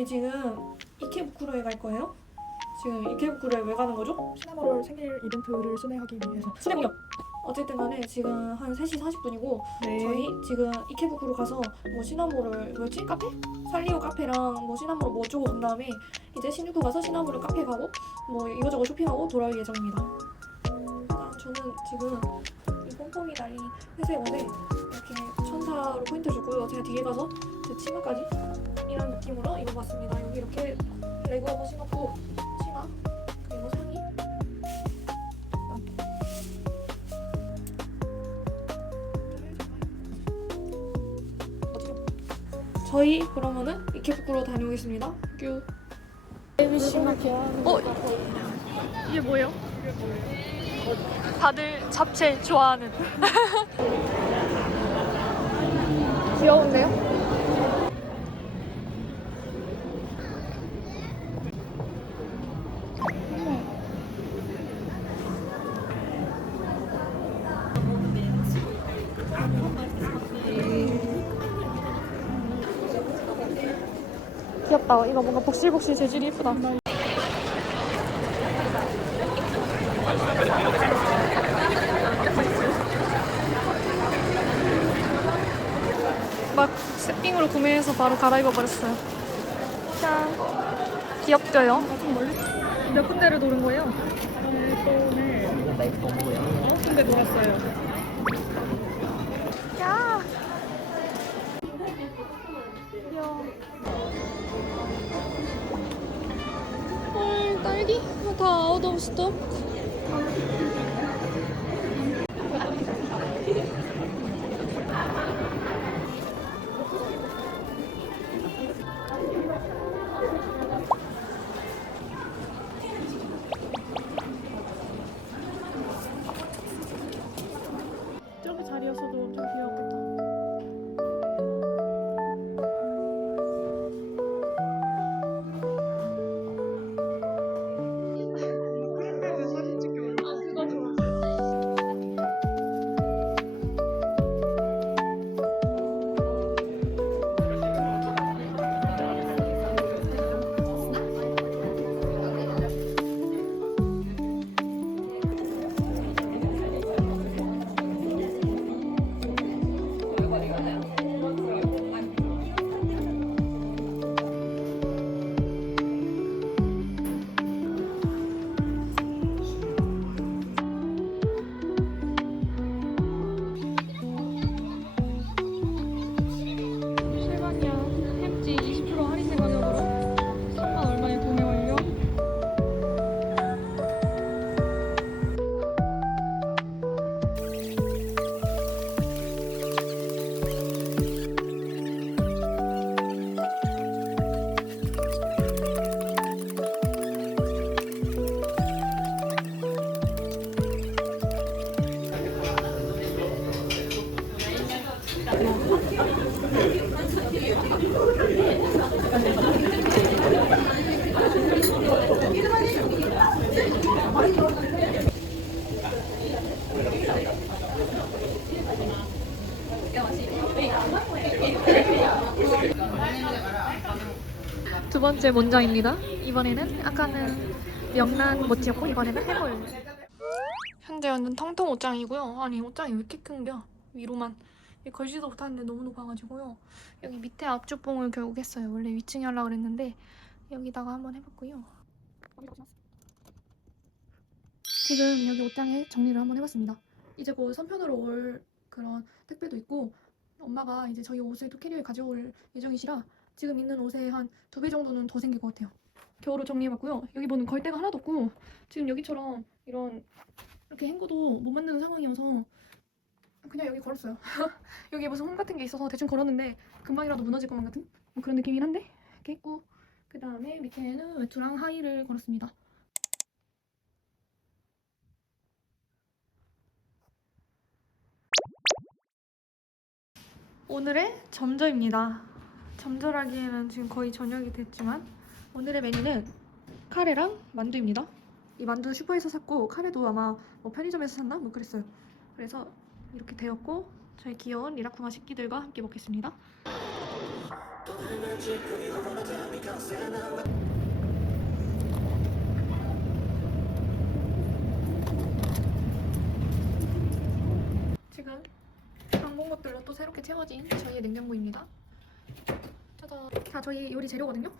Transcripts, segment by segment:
저희 지금 이케부쿠로에 갈 거예요. 지금 이케부쿠로에 왜 가는 거죠? 시나모롤 생일 이벤트를 순회하기 위해서. 순회 공연! 어쨌든 간에 지금 한 3시 40분이고 네. 저희 지금 이케부쿠로 가서 뭐 시나모롤 뭐였지? 카페? 살리오 카페랑 뭐 시나모롤 뭐 어쩌고 간 다음에 이제 신주쿠 가서 시나모롤 카페 가고 뭐 이거저거 쇼핑하고 돌아올 예정입니다. 일단 저는 지금 이 pompom이 달린 회색 옷에 이렇게 천사로 포인트 주고요. 제가 뒤에 가서 제 치마까지 이런 느낌으로 입어봤습니다. 여기 이렇게 레그 한번 신었고 치마 그리고 상의 저희 그러면은 이케부쿠로 다녀오겠습니다. 뀨. 이게 뭐예요? 다들 잡채 좋아하는. 귀여운데요? 귀엽다. 이거 뭔가 복실복실 재질이 예쁘다. 막 세핑으로 구매해서 바로 갈아입어 버렸어요. 짠. 귀엽죠요? 몇 군데를 도는 거예요? 근데 놀았어요. 야. 귀여워. 헐, 딸기? 다 아웃 오브 스톡. 저기 자리였어도 엄청 귀여웠겠다. 실감이야. 햄찌 20% 할인된 가격으로 3만 얼마에 구매 완료. 두 번째 문장입니다. 이번에는 아까는 명란 모찌였고 이번에는 해물. 현재 완전 텅텅 옷장이고요. 아니 옷장이 왜 이렇게 큰겨? 위로만. 걸지도 못하는데 너무 높아가지고요. 여기 밑에 앞주봉을 결국 했어요. 원래 위층에 하려고 그랬는데 여기다가 한번 해봤고요. 지금 여기 옷장에 정리를 한번 해봤습니다. 이제 곧 선편으로 올 그런 택배도 있고 엄마가 이제 저희 옷을 또 캐리어에 가져올 예정이시라 지금 있는 옷에 한 2배 정도는 더 생길 것 같아요. 겨울로 정리해봤고요. 여기 보는 걸대가 하나도 없고 지금 여기처럼 이렇게 행거도 못 만드는 상황이어서 그냥 여기 걸었어요. 여기에 무슨 홈 같은 게 있어서 대충 걸었는데 금방이라도 무너질 것만 같은 뭐 그런 느낌이긴 한데 이렇게 했고 그 다음에 밑에는 외투랑 하의를 걸었습니다. 오늘의 점저입니다. 점저라기에는 지금 거의 저녁이 됐지만 오늘의 메뉴는 카레랑 만두입니다. 이 만두 슈퍼에서 샀고 카레도 아마 뭐 편의점에서 샀나? 뭐 그랬어요. 그래서 이렇게 되었고 저희 귀여운 리라쿠마 식기들과 함께 먹겠습니다. 지금 방본 것들로 또 새롭게 채워진 저희의 냉장고입니다. 짜잔. 자, 저희 요리 재료거든요.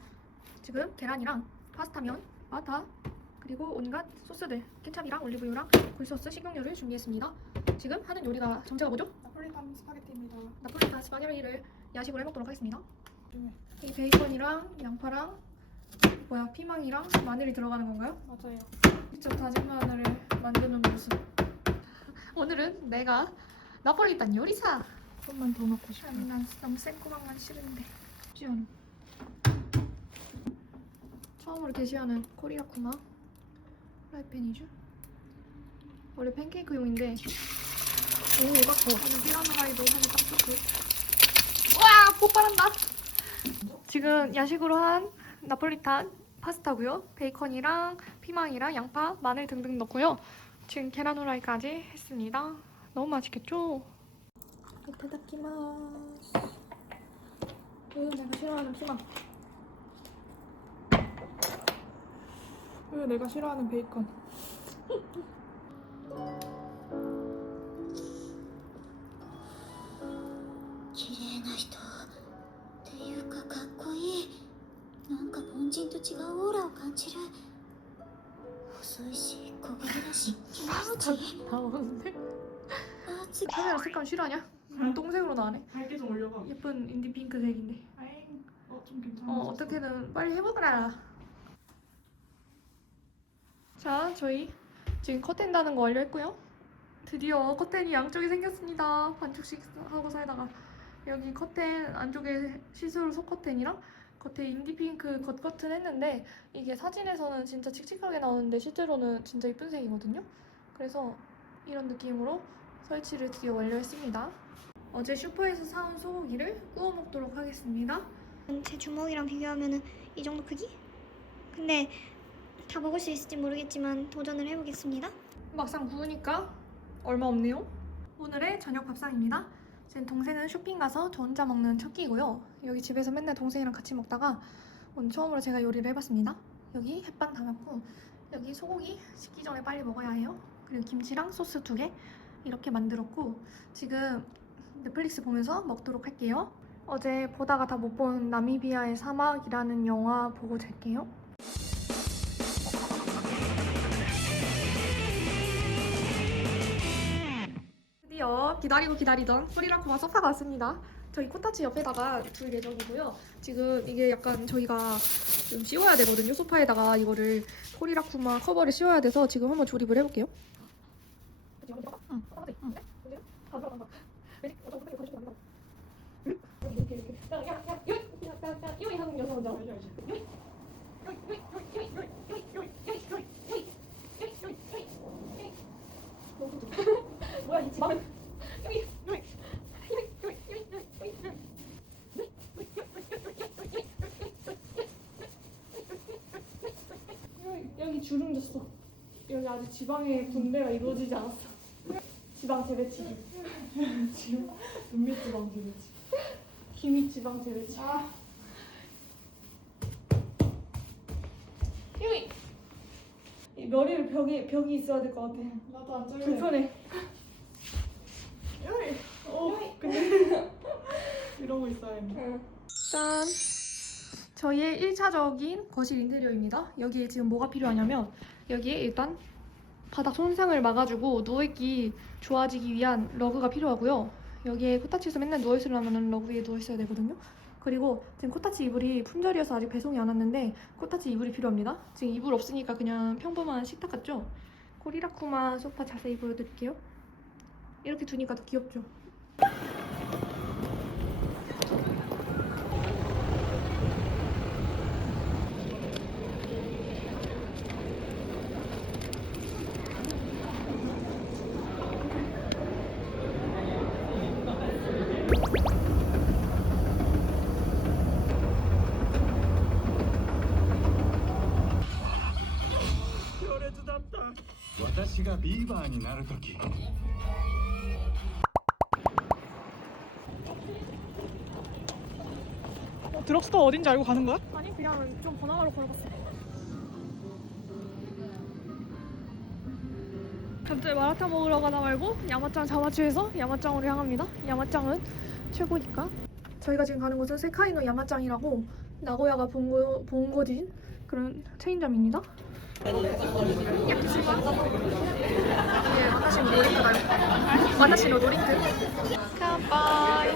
지금 계란이랑 파스타면, 마타, 그리고 온갖 소스들, 케찹이랑 올리브유랑 굴소스, 식용유를 준비했습니다. 지금 하는 요리가 정체가 뭐죠? 나폴리탄 스파게티입니다. 나폴리탄 스파게티를 야식으로 해먹도록 하겠습니다. 네. 이 베이컨이랑 양파랑 피망이랑 마늘이 들어가는 건가요? 맞아요. 직접 다진 마늘을 만드는 모습. 오늘은 내가 나폴리탄 요리사. 좀만 더 넣고 싶어요. 난 너무 새콤한 싫은데. 찌연. 처음으로 게시하는 코리아쿠마 프라이팬이죠. 원래 팬케이크용인데. 오, 이거 더. 오늘 피라노라이도 사실 딱 좋고. 와, 폭발한다. 지금 야식으로 한 나폴리탄 파스타고요. 베이컨이랑 피망이랑 양파, 마늘 등등 넣고요. 지금 계란 후라이까지 했습니다. 너무 맛있겠죠? 이타다키마스. 내가 싫어하는 피망. 내가 싫어하는 베이컨. 綺麗な人っていうかかっこいい。なんか凡人と違うオーラを感じる。細いし小柄だし気持ちいい。 나오는데? あ次 카메라 색감 싫어하냐? 똥색으로 나네. 밝게 좀 올려봐. 예쁜 인디 핑크색인데. 아잉. 좀 괜찮아. 어떻게든 빨리 해보더라. 자, 저희 지금 커튼 다는 거 완료했고요. 드디어 커튼이 양쪽에 생겼습니다. 반쪽씩 하고 살다가 여기 커튼 안쪽에 시스루 속 커튼이랑 겉에 인디 핑크 겉 커튼 했는데 이게 사진에서는 진짜 칙칙하게 나오는데 실제로는 진짜 이쁜 색이거든요. 그래서 이런 느낌으로 설치를 드디어 완료했습니다. 어제 슈퍼에서 사온 소고기를 구워 먹도록 하겠습니다. 제 주먹이랑 비교하면은 이 정도 크기? 근데 다 먹을 수 있을지 모르겠지만 도전을 해보겠습니다. 막상 구우니까 얼마 없네요. 오늘의 저녁 밥상입니다. 제 동생은 쇼핑 가서 저 혼자 먹는 첫 끼고요. 여기 집에서 맨날 동생이랑 같이 먹다가 오늘 처음으로 제가 요리를 해봤습니다. 여기 햇반 담았고 여기 소고기 식기 전에 빨리 먹어야 해요. 그리고 김치랑 소스 2개 이렇게 만들었고 지금 넷플릭스 보면서 먹도록 할게요. 어제 보다가 다 못 본 나미비아의 사막이라는 영화 보고 잘게요. 드디어 기다리고 기다리던 프리라쿠마 소파가 왔습니다. 저희 코타치 옆에다가 둘 예정이고요. 지금 이게 약간 저희가 좀 씌워야 되거든요. 소파에다가 이거를 코리라쿠마 커버를 씌워야 돼서 지금 한번 조립을 해볼게요. 뭐야 이 지방? 여기 주름 졌어. 여기 아직 지방의 분배가 이루어지지 않았어. 지방 재배치기. 지금 눈밑 지방 되겠지. 기미 지방 재배치. 여기 이 머리를 벽이 있어야 될 것 같아. 나도 안 잘래. 불편해. 근데 이러고 있어야 해. 짠! 저희의 1차적인 거실 인테리어입니다. 여기에 지금 뭐가 필요하냐면 여기에 일단 바닥 손상을 막아주고 누워있기 좋아지기 위한 러그가 필요하고요. 여기에 코타치에서 맨날 누워있으려면 러그 위에 누워있어야 되거든요. 그리고 지금 코타치 이불이 품절이어서 아직 배송이 안 왔는데 코타치 이불이 필요합니다. 지금 이불 없으니까 그냥 평범한 식탁 같죠? 코리라쿠마 소파 자세히 보여드릴게요. 이렇게 두니까 더 귀엽죠?「私がビーバーになるとき」 어떻게 드럭스토어 어딘지 알고 가는 거야? 아니 그냥 좀 번화가로 걸어봤어. 갑자기 마라탕 먹으러 가다 말고 야마짱 자마추에서 야마짱으로 향합니다. 야마짱은 최고니까. 저희가 지금 가는 곳은 세카이노 야마짱이라고 나고야가 본거진 그런 체인점입니다. 야키시마. 예, 와타시노 노링크 다 와타시노 노링크. 깜빠이.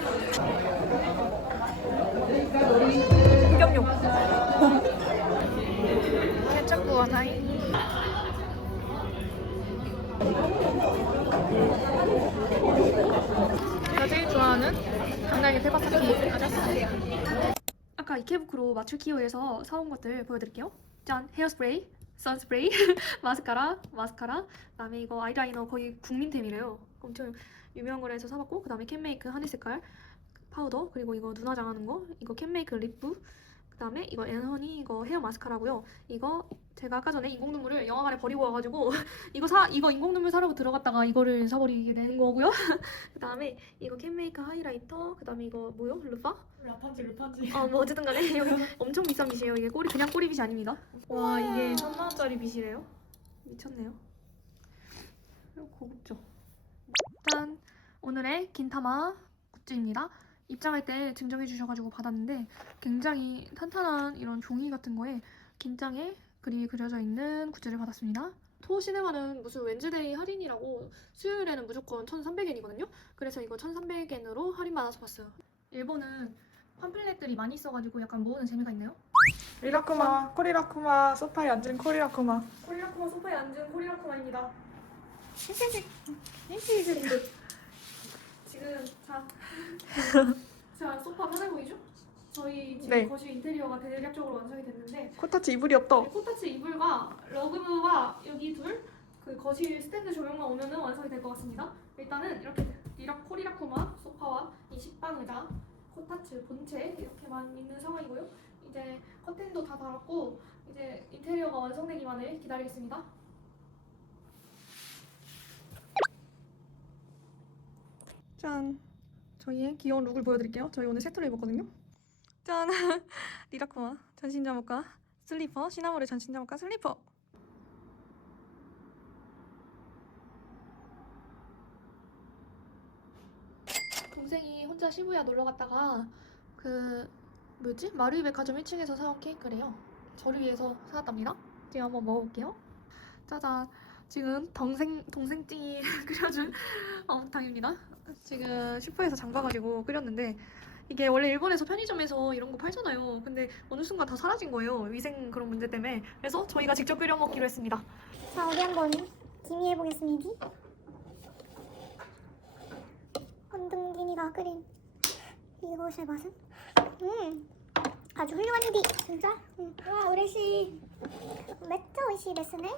흑염룡. 케첩과 다이. 제가 제일 좋아하는 당나귀 페바타키 아자스. 아까 이케부쿠로 마츠키오에서 사온 것들 보여드릴게요. 짠! 헤어스프레이, 선스프레이, 마스카라, 그다음에 이거 아이라이너 거의 국민템이래요. 엄청 유명한 거라서 사봤고, 그다음에 캔메이크 하늘 색깔 파우더, 그리고 이거 눈 화장하는 거, 이거 캔메이크 립부, 그다음에 이거 앤허니 이거 헤어 마스카라고요. 이거 제가 아까 전에 인공 눈물을 영화관에 버리고 와가지고 이거 인공 눈물 사려고 들어갔다가 이거를 사버리게 되는 거고요. 그다음에 이거 캔메이크 하이라이터, 그다음에 이거 뭐요? 루파? 루판지. 뭐 어쨌든 간에 여기 엄청 비싼 빗이에요. 이게 그냥 꼬리빗이 아닙니다. 와, 이게 1000만원짜리 빗이래요. 미쳤네요. 고급져. 짠! 오늘의 긴타마 굿즈입니다. 입장할 때 증정해 주셔가지고 받았는데 굉장히 탄탄한 이런 종이 같은 거에 긴장에 그림이 그려져 있는 굿즈를 받았습니다. 토시네마는 무슨 웬즈데이 할인이라고 수요일에는 무조건 1,300엔이거든요. 그래서 이거 1,300엔으로 할인받아서 봤어요. 일본은 팜플렛들이 많이 있어가지고 약간 모으는 재미가 있네요. 리라쿠마, 코리라쿠마, 소파에 앉은 코리라쿠마. 코리라쿠마 소파에 앉은 코리라쿠마입니다. 지금 자 소파 화장공이죠? 저희 지금 네. 거실 인테리어가 대략적으로 완성이 됐는데 코타치 이불이 없다. 코타치 이불과 러그와 여기 그 거실 스탠드 조명만 오면은 완성이 될 것 같습니다. 일단은 이렇게 코리라쿠마 소파와 이 식빵 의자, 코타츠 본체 이렇게만 있는 상황이고요. 이제 커튼도 다 달았고 이제 인테리어가 완성되기만을 기다리겠습니다. 짠! 저희의 귀여운 룩을 보여드릴게요. 저희 오늘 세트를 입었거든요. 짠! 리라쿠마 전신잠옷과 슬리퍼, 시나모레 전신잠옷과 슬리퍼! 동생이 혼자 시부야 놀러 갔다가 그 뭐였지? 마루이 백화점 1층에서 사온 케이크래요. 저를 위해서 사왔답니다. 지금 한번 먹어볼게요. 짜잔! 지금 동생찡이 끓여준 어묵탕입니다. 지금 슈퍼에서 장 봐가지고 끓였는데 이게 원래 일본에서 편의점에서 이런 거 팔잖아요. 근데 어느 순간 다 사라진 거예요. 위생 그런 문제 때문에. 그래서 저희가 직접 끓여 먹기로 했습니다. 자, 우리 한번 기미해보겠습니다. 건둥기니가 끓인 이것의 맛은? 아주 훌륭한 일이 진짜? 와, 우레시. 맺죠, 오이시ですね.